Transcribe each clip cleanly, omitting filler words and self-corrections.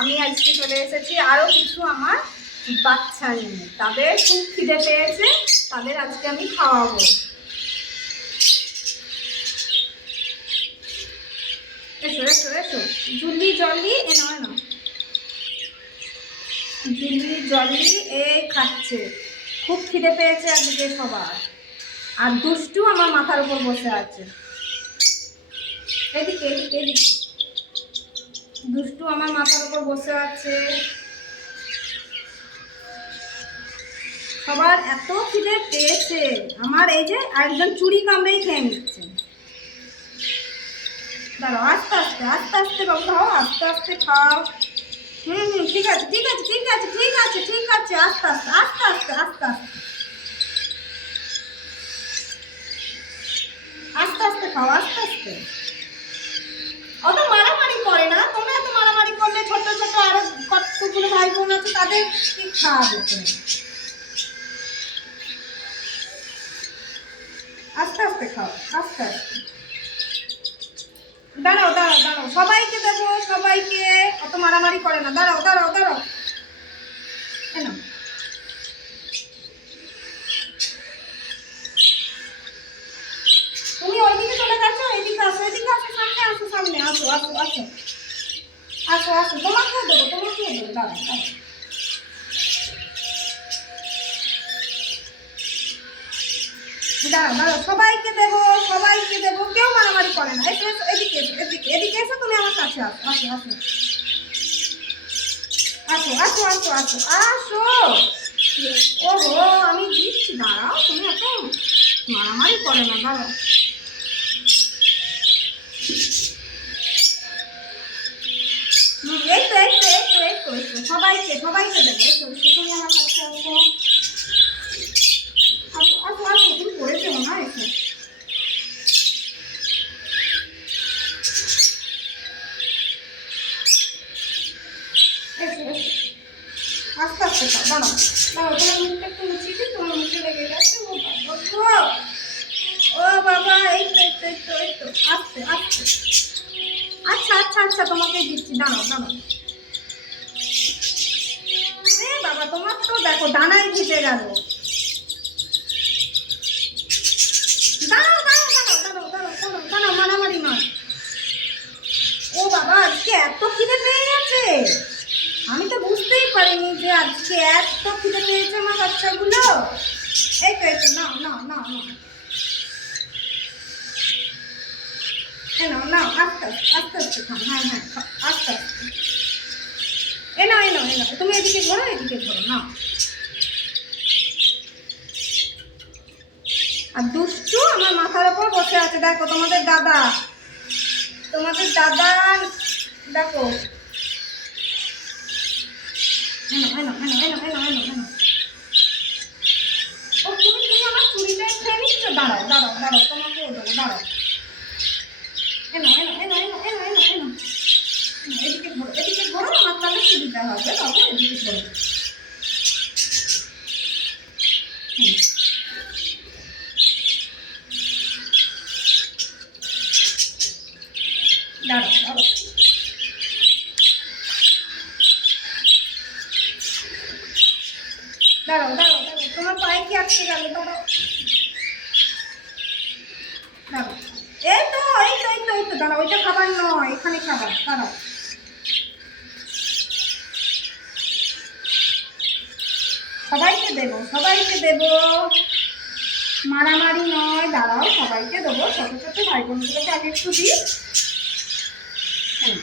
আমি আজকে চলে এসেছি আরও কিছু আমার বাচ্চা নিয়ে। তাদের খুব খিদে পেয়েছে, তাদের আজকে আমি খাওয়াবো। এসো এসো এসো, জুলি জলি এনো এনো, জুলি জলি খাচ্ছে। খুব খিদে পেয়েছে আজকে সবার। আর দুষ্টু আমার মাথার উপর বসে আছে। এদিকে এদিকে এদিকে, দুষ্টু আমার মাথার উপর বসে আছে। সবার এত খিদে পেয়েছে আমার, এই যে একজন চুরি কামড়েই খেয়ে নিচ্ছে। দাঁড়াও, আস্তে আস্তে আস্তে আস্তে বাবু খাও, আস্তে আস্তে খাও। ঠিক আছে ঠিক আছে ঠিক আছে ঠিক আছে ঠিক আছে, আস্তে আস্তে আস্তে আস্তে আস্তে আস্তে আস্তে আস্তে খাও, আস্তে আস্তে। অত মারামারি করে না, তোমরা এত মারামারি করলে ছোট ছোট আরো কতগুলো ভাই বোন আছে, তাদের কি খাওয়াবে তুমি? আস্তে আস্তে খাও, আস্তে আস্তে। দাঁড়াও দাঁড়াও দাঁড়াও, সবাইকে দেবো সবাইকে, অত মারামারি করে না। দাঁড়াও দাঁড়াও দাঁড়াও, কেন তুমি ওইদিকে চলে গেছো? এদিকে আসো, এদিকে আসো, সামনে আসো, সামনে আসো, আসো আসো আসো আসো, তোমাকেও দেবো, তোমাকেও দেবো। দাঁড়াও দাঁড়াও, দাঁড়াও দাঁড়াও, সবাইকে দেবো সবাইকে দেবো, কেউ মারামারি করে না। এসো এসো, এদিকে এসো, এদিকে এদিকে এসো, তুমি আমার কাছে আসো, আসো আসো আসো আসো আসো আসো আসো। ওহো, আমি দিচ্ছি, দাঁড়াও, তুমি এত মারামারি করে না। দাঁড়াও, এই তো এই তো এই তো এই তো এই তো, সবাইকে সবাইকে দেবো। এসো এসো, তুমি আমার কাছে আসো, আসো আসো আসো, তুমি করে দেবো না? এসো এসো এসো, আস্তে আস্তে খাও। দাঁড়াও দাঁড়াও, তোমার মুখটা একটু মুছিয়ে দিই, তোমার মুখে লেগে গেছে। ও বাবা গো, ও বাবা, এই তো এই তো এই তো এই তো, আস্তে আস্তে। আচ্ছা আচ্ছা আচ্ছা, তোমাকে দিচ্ছি, দাঁড়াও দাঁড়াও। এ বাবা, তোমার তো দেখো ডানায় ভিজে গেল। দাঁড়াও দাঁড়াও দাঁড়াও দাঁড়াও দাঁড়াও দাঁড়াও দাঁড়াও, মারামারি নয়। ও বাবা, আজকে এত খিদে পেয়ে গেছে, আমি তো বুঝতেই পারিনি যে আজকে এত খিদে পেয়েছে আমার বাচ্চাগুলো। এই তো এই তো, নাও নাও নাও নাও, নাও নাও, আস্তে আস্তে আস্তে আস্তে খাও। হ্যাঁ হ্যাঁ, আস্তে আস্তে। এনাও এনাও এনাও, তুমি এদিকে ঘোরো, এদিকে ঘোরো, নাও। আর দুষ্টু আমার মাথার ওপর বসে আছে। দেখো তোমাদের দাদা, তোমাদের দাদা, দেখো। এনো এনো এনো এনো এনো এনো এনো। ও তুমি তুমি আমার চুড়িটা খেয়ে নিচ্ছ? দাঁড়াও দাঁড়াও দাঁড়াও, তোমাকেও দেবো, দাঁড়াও। এনো এনো এনো এনো এনো এনো এনো, এদিকে ঘোরো, এদিকে ঘোরো, আমার তাহলে সুবিধা হবে বাবু, এদিকে ঘোরো। দাঁড়াও দাঁড়াও দাঁড়াও দাঁড়াও দাঁড়াও, তোমার পায়ে কি আটকে গেল? দাঁড়াও দাঁড়াও, এই তো এই তো এই তো এই তো, দাঁড়াও, ওইটা খাবার নয়, এখানে খাবার। দাঁড়াও, সবাইকে দেবো সবাইকে দেবো, মারামারি নয়। দাঁড়াও, সবাইকে দেবো, ছোট ছোট ভাই বোনগুলোকে আগে একটু দিই। হ্যাঁ,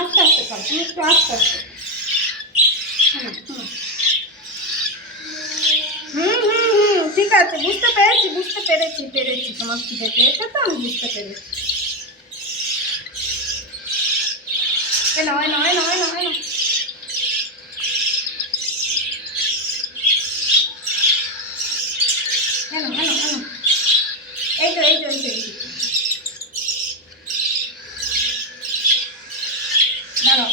আস্তে আস্তে খাও, তুমি একটু আস্তে আস্তে। ঠিক আছে, বুঝতে পেরেছি বুঝতে পেরেছি পেরেছি, তোমার খিদে পেয়েছে তো, আমি বুঝতে পেরেছি। এনো এনো এনো এনো এনো, এনো এনো এনো, এই তো এই তো এই তো এই তো, দাঁড়াও।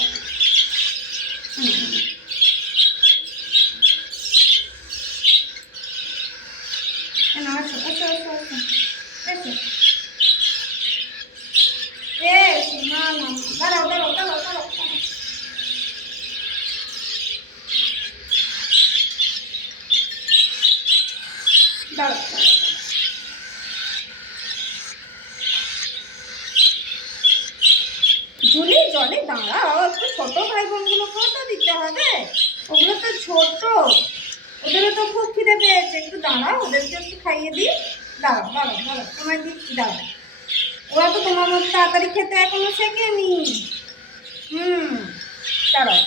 খুব খিদে পেয়েছে, একটু দাঁড়াও, ওদেরকে একটু খাইয়ে দিই। দাঁড়াও দাঁড়াও দাঁড়াও, তোমায় দিচ্ছি, দাঁড়াও। ওরা তো তোমার মতো তাড়াতাড়ি খেতে এখনো শেখেনি। দাঁড়াও,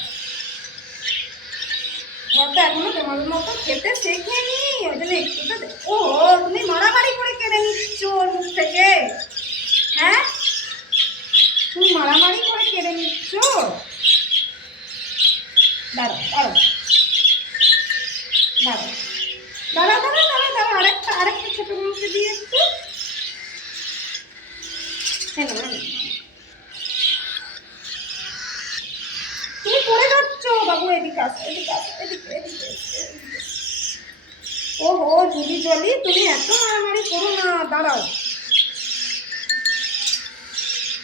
ওরা তো এখনো তোমার মতো খেতে শেখেনি, ওই জন্য একটু তো। ও, তুমি মারামারি করে কেড়ে নিচ্ছ ওর মুখ থেকে। হ্যাঁ, তুমি মারামারি করে কেড়ে নিচ্ছ। দাঁড়াও দাঁড়াও দাঁড়াও দাঁড়াও দাঁড়াও দাঁড়াও দাঁড়াও, আরেকটা ছোট মুখে দিয়ে একটু। হ্যাঁ, তুমি পড়ে যাচ্ছ বাবু, এদিকে আসো, এদিকে আসো, এদিকে এদিকে। ওহো জুলি জলি, তুমি এত মারামারি করো না, দাঁড়াও।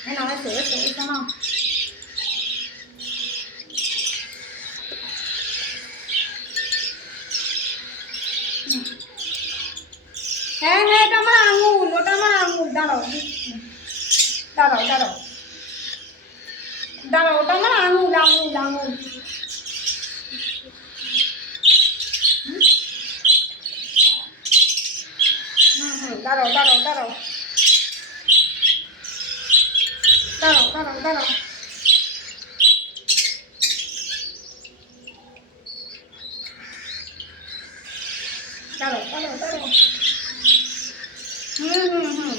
হ্যাঁ না, এসো না। হ্যাঁ হ্যাঁ, এটা আমার আঙুল, ওটা আমার আঙুল। দাঁড়াও দাঁড়াও দাঁড়াও দাঁড়াও, ওটা আমার আঙুল আঙুল আঙুল। দাঁড়াও দাঁড়াও দাঁড়াও দাঁড়াও দাঁড়াও দাঁড়াও দাঁড়াও দাঁড়াও দাঁড়াও।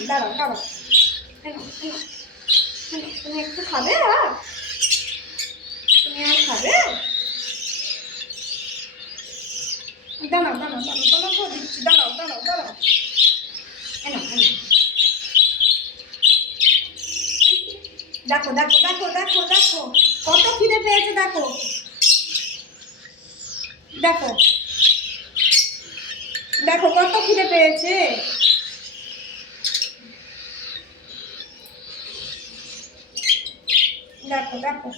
দাঁড়াও দাঁড়াও। তুমি একটু খাবে? তুমি আর খাবে? দাঁড়াও দাঁড়াও দাঁড়াও, তোমাকেও দিচ্ছি, দাঁড়াও দাঁড়াও দাঁড়াও। দেখো দেখো দেখো দেখো দেখো, কত খিদে পেয়েছে, দেখো দেখো দেখো, কত খিদে পেয়েছে। দেখো দেখো।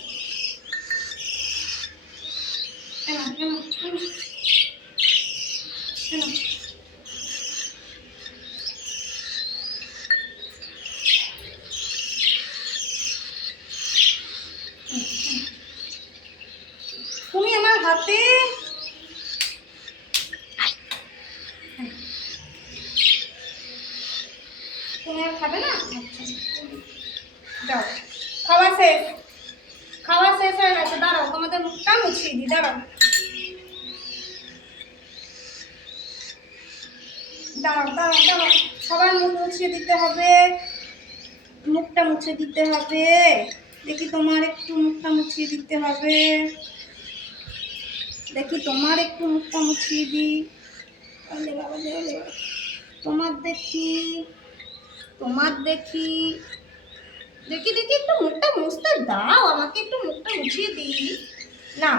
তুমি আমার হাতে। তুমি আর খাবে না? আচ্ছা, যাও, খাওয়া শেষ, খাওয়া শেষ হয়ে গেছে। দাঁড়াও, তোমাদের মুখটা মুছিয়ে দিই, দাঁড়াও দাঁড়াও দাঁড়াও দাঁড়াও, সবার মুখ মুছিয়ে দিতে হবে, মুখটা মুছে দিতে হবে। দেখি তোমার একটু মুখটা মুছিয়ে দিতে হবে, দেখি তোমার একটু মুখটা মুছিয়ে দিই। তোমার দেখি, তোমার দেখি, দেখি দেখি, একটু মুখটা মুছতে দাও আমাকে, একটু মুখটা মুছিয়ে দিই না।